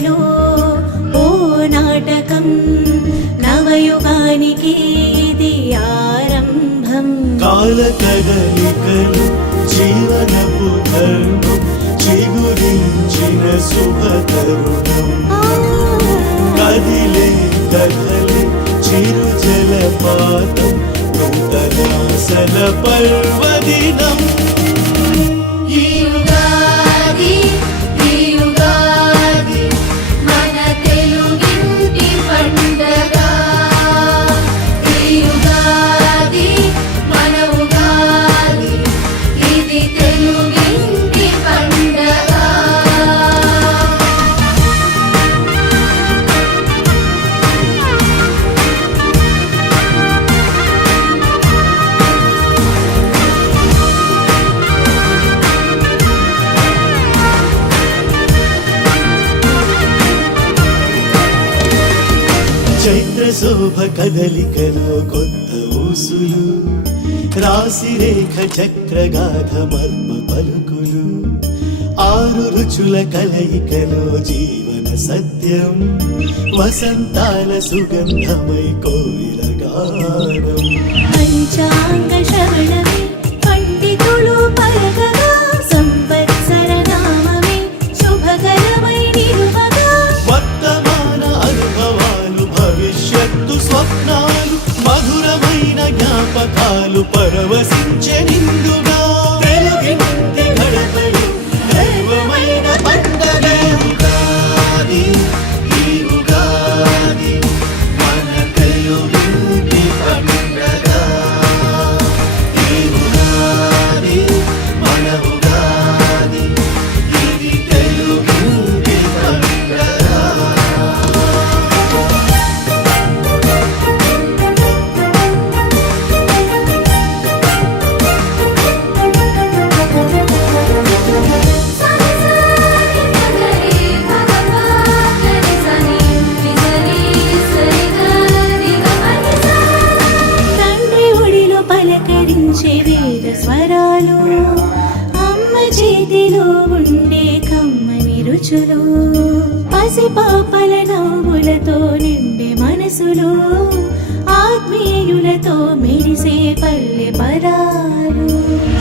మొదలు ఓ నాటకం నవయుగానికి ఇది ఆరంభం. కాల కదలికలు జీవనపు ధర్మం చిగురించిన శుభతరుణం. కదిలే కథలే చిరు జలపాతం నూతనాసల పర్వదినం. చైత్ర శోభ కదలికలో కొత్త ఊసులు రాశిరేఖ చక్రగాథ మర్మ పలుకులు. ఆరు రుచుల కలయికలో జీవన సత్యం వసంతాల సుగంధమై కోయిల గానం. పంచాంగ శ్రవణమే పండితులు పలకగా సంవత్సర నామమే శుభకరమై నిలువగా. వర్తమాన అనుభవాలు భవిష్యత్తు స్వప్నాలు మధురమైన జ్ఞాపకాలు పరవశించే నిండుగా. తెలుగింటి గడపలు దైవమైన పండగ ఉగాది. ఈ ఉగాది మన తెలుగింటి పండగ. ఈ ఉగాది మన ఉగాది ఇది తెలుగింటి పండగ. తండ్రి ఒడిలో పలకరించే వేద స్వరాలు అమ్మ చేతిలో ఉండే కమ్మని రుచులు. పసిపాపల నవ్వులతో నిండే మనసులు ఆత్మీయులతో మెరిసే పల్లె పరాలు.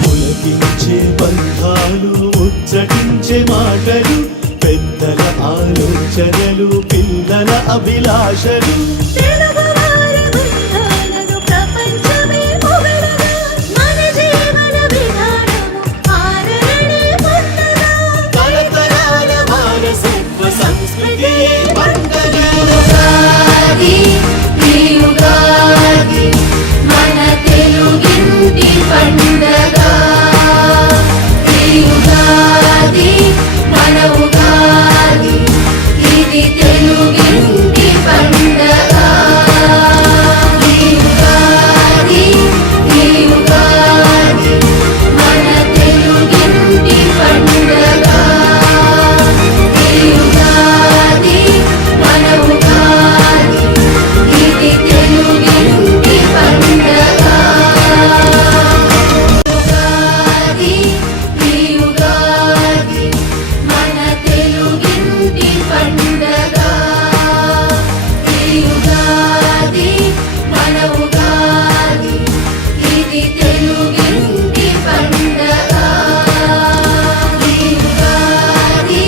పులకించే బంధాలు ముచ్చటించే మాటలు పెద్దల ఆలోచనలు పిల్లల అభిలాషలు. తెలుగువారి బంధాలను ప్రపంచమే పొగడగా మన జీవన విధానము ఆదరణే పొందగా. తరతరాల వారసత్వ సంస్కృతి పండగ. ఉగాది, ఈ ఉగాది మన తెలుగింటి పండగ. ఈ ఉగాది మన ఉగాది ఇది తెలుగింటి పండగ. ఈ ఉగాది, ఈ ఉగాది మన తెలుగింటి పండగ. ఈ ఉగాది మన ఉగాది ఇది తెలుగింటి పండగ. ఉగాది, ఈ ఉగాది మన తెలుగింటి పండగ. ఈ ఉగాది మన ఉగాది ఇది తెలుగింటి పండగ. ఈ ఉగాది,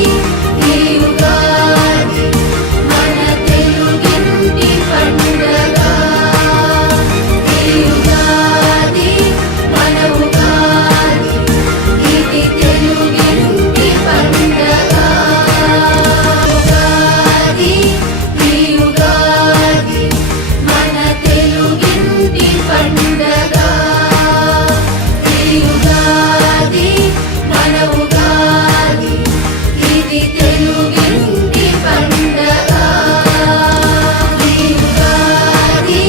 ఈ ఉగాది మన తెలుగింటి పండగ. ఈ ఉగాది మన ఉగాది ఇది తెలుగింటి పండగ. ఉగాది, ఈ ఉగాది మన తెలుగింటి పండగ. ఈ ఉగాది మన ఉగాది ఇది తెలుగింటి పండగ. ఈ ఉగాది,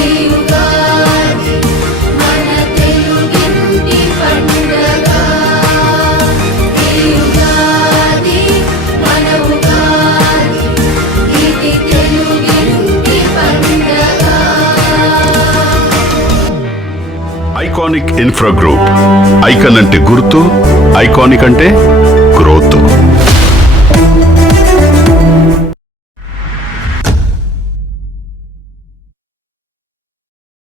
ఈ ఉగాది మన తెలుగింటి పండగ. ఈ ఉగాది మన ఉగాది ఇది తెలుగింటి పండగ. Iconic infra group. ఐకాన్ అంటే గుర్తు, ఐకానిక్ అంటే గ్రోత్.